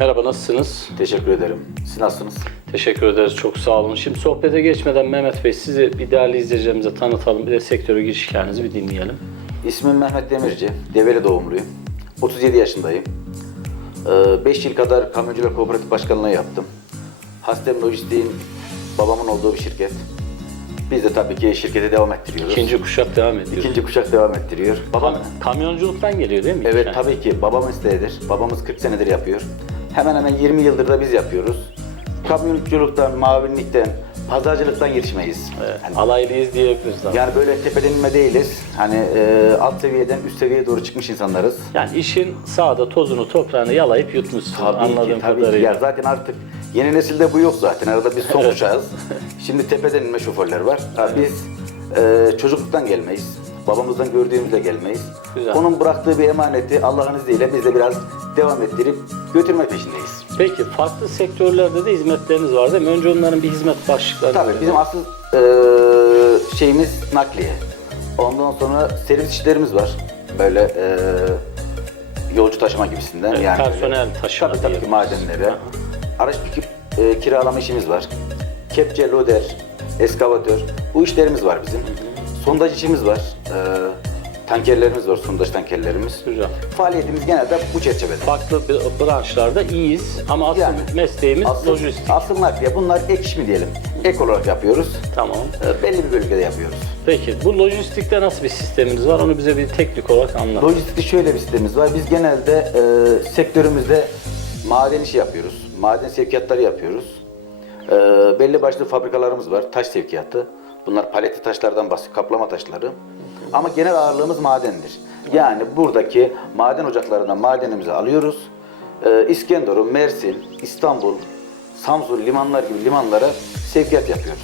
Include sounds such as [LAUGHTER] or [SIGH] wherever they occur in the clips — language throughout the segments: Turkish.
Merhaba nasılsınız? Teşekkür ederim. Siz nasılsınız? Teşekkür ederiz çok sağ olun. Şimdi sohbete geçmeden Mehmet Bey sizi bir değerli izleyicilerimize tanıtalım. Bir de sektöre giriş hikayenizi bir dinleyelim. İsmim Mehmet Demirci. Develi doğumluyum. 37 yaşındayım. 5 yıl kadar Kamyoncular Kooperatif Başkanlığı yaptım. Hastem Lojistik'in babamın olduğu bir şirket. Biz de tabii ki şirkete devam ettiriyoruz. İkinci kuşak devam ediyor. İkinci kuşak devam ettiriyor. Babam, Kam- kamyonculuktan geliyor değil mi? evet Yani? tabii ki babamın isteğidir. Babamız 40 senedir yapıyor. Hemen hemen 20 yıldır da biz yapıyoruz. Kamyonculuktan, mavinlikten, pazarcılıktan yetişmeyiz. Evet, Yani alaylıyız diyebiliriz. ama. Yani böyle tepeden inme değiliz. Hani e, alt seviyeden üst seviyeye doğru çıkmış insanlarız. Yani işin sağda tozunu toprağını yalayıp yutmuşsun Tabii anladığım ki, tabii ki. kadarıyla. Ya zaten artık yeni nesilde bu yok zaten. Arada biz son Evet. [LAUGHS] Şimdi tepeden inme şoförler var. Ha, Biz e, çocukluktan gelmeyiz. Babamızdan gördüğümüzde gelmeyiz. Güzel. Onun bıraktığı bir emaneti Allah'ın izniyle biz de biraz devam ettirip götürme peşindeyiz. Peki farklı sektörlerde de hizmetleriniz var değil mi? Önce onların bir hizmet başlıklarını Tabii bizim asıl e, şeyimiz nakliye. Ondan sonra servis işlerimiz var. Böyle e, yolcu taşıma gibisinden. Evet, yani personel taşıma Tabii tabii ki madenlere. Araç pikip e, kiralama işimiz var. Kepçe, loder, eskavatör. Bu işlerimiz var bizim. Sondaj işimiz var. E, tankerlerimiz var, sondaj tankerlerimiz. Güzel. Faaliyetimiz genelde bu çerçevede. Farklı bir- branşlarda iyiyiz ama asıl Yani, mesleğimiz Asıl, lojistik. asıl nakliye. Bunlar ek iş mi diyelim? Ek olarak yapıyoruz. Tamam. E, belli bir bölgede yapıyoruz. Peki bu lojistikte nasıl bir sisteminiz var? Onu bize bir teknik olarak anlat. Lojistikte şöyle bir sistemimiz var. Biz genelde e, sektörümüzde maden işi yapıyoruz. Maden sevkiyatları yapıyoruz. E, belli başlı fabrikalarımız var. Taş sevkiyatı. Bunlar paletli taşlardan bahsediyor. Kaplama taşları. Ama genel ağırlığımız madendir. Yani buradaki maden ocaklarından madenimizi alıyoruz. E, İskenderun, Mersin, İstanbul, Samsun limanlar gibi limanlara sevkiyat yapıyoruz.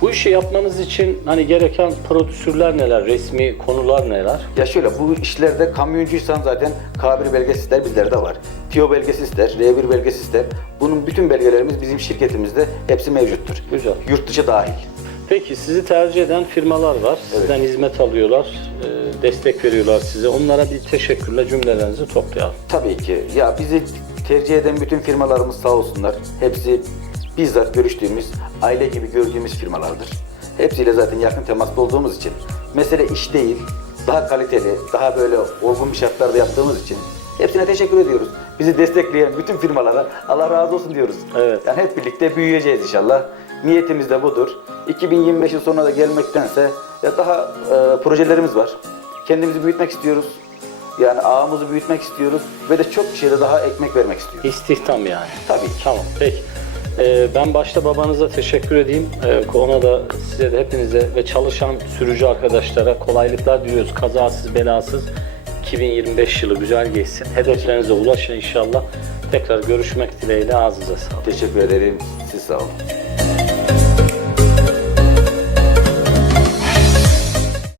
Bu işi yapmanız için hani gereken prodüsürler neler, resmi konular neler? Ya şöyle bu işlerde kamyoncuysan zaten K1 belgesi ister bizlerde var. TİO belgesi ister, R1 belgesi ister. Bunun bütün belgelerimiz bizim şirketimizde hepsi mevcuttur. Güzel. Yurt dışı dahil. Peki sizi tercih eden firmalar var. Sizden hizmet alıyorlar, e, destek veriyorlar size. Onlara bir teşekkürle cümlelerinizi toplayalım. Tabii ki. Ya bizi tercih eden bütün firmalarımız sağ olsunlar. Hepsi bizzat görüştüğümüz, aile gibi gördüğümüz firmalardır. Hepsiyle zaten yakın temaslı olduğumuz için. Mesele iş değil, daha kaliteli, daha böyle olgun bir şartlarda yaptığımız için hepsine teşekkür ediyoruz. Bizi destekleyen bütün firmalara Allah razı olsun diyoruz. Evet. Yani hep birlikte büyüyeceğiz inşallah. Niyetimiz de budur. 2025 yıl sonuna da gelmektense ya daha e, projelerimiz var. Kendimizi büyütmek istiyoruz. Yani ağımızı büyütmek istiyoruz ve de çok kişiye de daha ekmek vermek istiyoruz. İstihdam yani. Tabii ki. Tamam, peki. Ee, ben başta babanıza teşekkür edeyim. Ee, ona da size de hepinize ve çalışan sürücü arkadaşlara kolaylıklar diliyoruz. Kazasız, belasız 2025 yılı güzel geçsin. Hedeflerinize ulaşın inşallah. Tekrar görüşmek dileğiyle ağzınıza sağlık. Teşekkür ederim. Siz sağ olun.